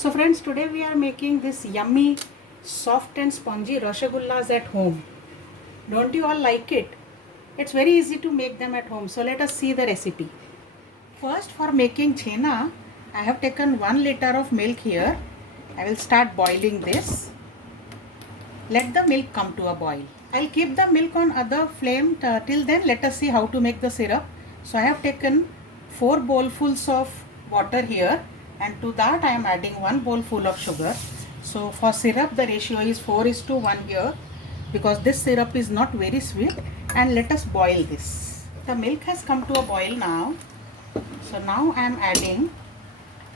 So friends, today we are making this yummy, soft and spongy rasagullas at home. Don't you all like it? It's very easy to make them at home. So let us see the recipe. First, for making chhena, I have taken 1 liter of milk here. I will start boiling this. Let the milk come to a boil. I'll keep the milk on other flame till then. Let us see how to make the syrup. So I have taken 4 bowlfuls of water here, and to that I am adding 1 bowlful of sugar. So for syrup the ratio is 4:1 here, because this syrup is not very sweet. And let us boil this. The milk has come to a boil now. So now I am adding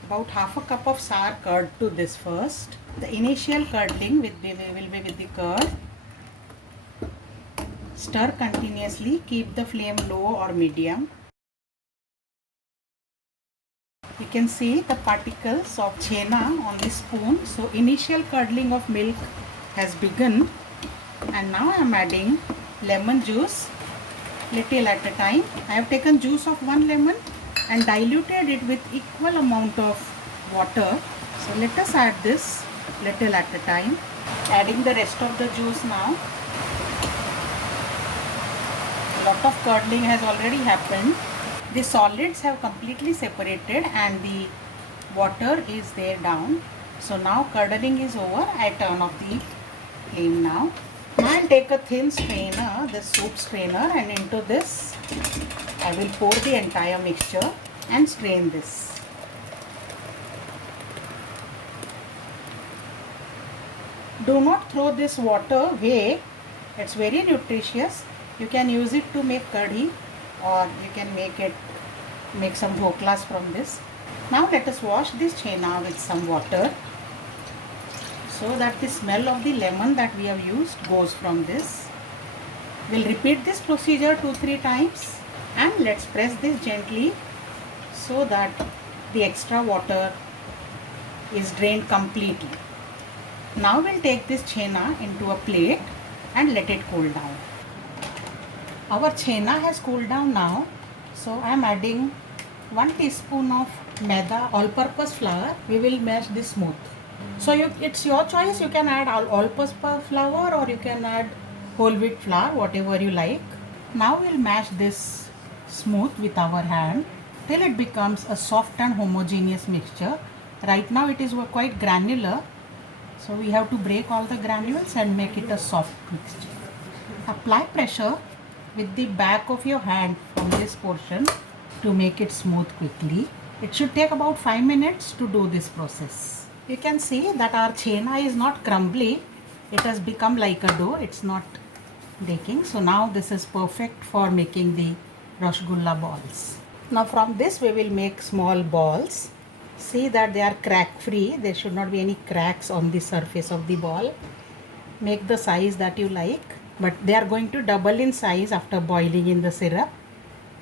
about half a cup of sour curd to this first. The initial curdling will be with the curd. Stir continuously. Keep the flame low or medium. You can see the particles of chhena on the spoon. So initial curdling of milk has begun, and now I am adding lemon juice little at a time. I have taken juice of 1 lemon and diluted it with equal amount of water. So let us add this little at a time. Adding the rest of the juice now. A lot of curdling has already happened. The solids have completely separated and the water is there down. So now curdling is over. I turn off the flame now. Now I'll take a thin strainer, the soup strainer, and into this I will pour the entire mixture and strain this. Do not throw this water away. It's very nutritious. You can use it to make kadhi, or you can make some dhoklas from this. Now let us wash this chhena with some water, so that the smell of the lemon that we have used goes from this. We'll repeat this procedure 2-3 times, and let's press this gently so that the extra water is drained completely. Now we'll take this chhena into a plate and let it cool down. Our chhena has cooled down now, so I am adding 1 teaspoon of maida all-purpose flour. We will mash this smooth. So it's your choice. You can add all-purpose flour, or you can add whole wheat flour, whatever you like. Now we'll mash this smooth with our hand till it becomes a soft and homogeneous mixture. Right now it is quite granular, so we have to break all the granules and make it a soft mixture. Apply pressure with the back of your hand from this portion to make it smooth quickly. It should take about 5 minutes to do this process. You can see that our chhena is not crumbly. It has become like a dough. It's not baking. So now this is perfect for making the rasgulla balls. Now from this we will make small balls. See that they are crack free. There should not be any cracks on the surface of the ball. Make the size that you like, but they are going to double in size after boiling in the syrup.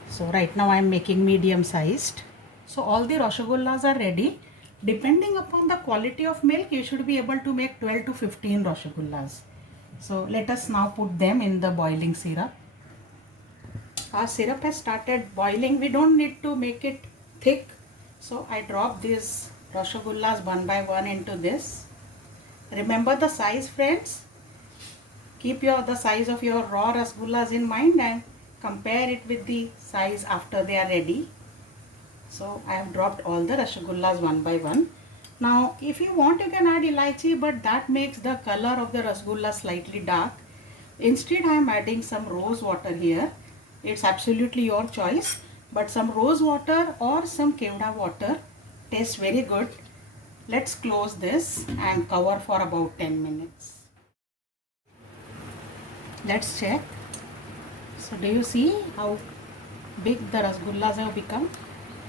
So right now I am making medium sized. So all the rasagullas are ready. Depending upon the quality of milk, you should be able to make 12 to 15 rasagullas. So let us now put them in the boiling syrup. Our syrup has started boiling. We don't need to make it thick. So I drop these rasagullas one by one into this. Remember the size, friends. Keep the size of your raw rasgullas in mind and compare it with the size after they are ready. So I have dropped all the rasgullas one by one. Now if you want, you can add elaichi, but that makes the color of the rasgulla slightly dark. Instead I am adding some rose water here. It's absolutely your choice, but some rose water or some kevda water tastes very good. Let's close this and cover for about 10 minutes. Let's check. So do you see how big the rasgullas have become?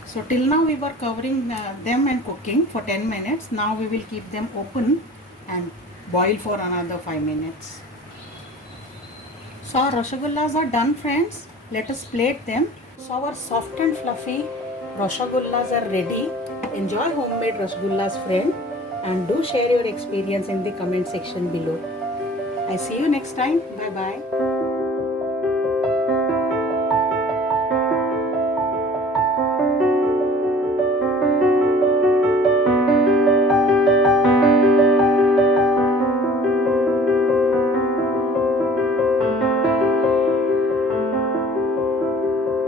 So till now we were covering them and cooking for 10 minutes. Now we will keep them open and boil for another 5 minutes. So our rasagullas are done, friends. Let us plate them. So our soft and fluffy rasagullas are ready. Enjoy homemade rasgullas, friend, and do share your experience in the comment section below. I see you next time. Bye bye.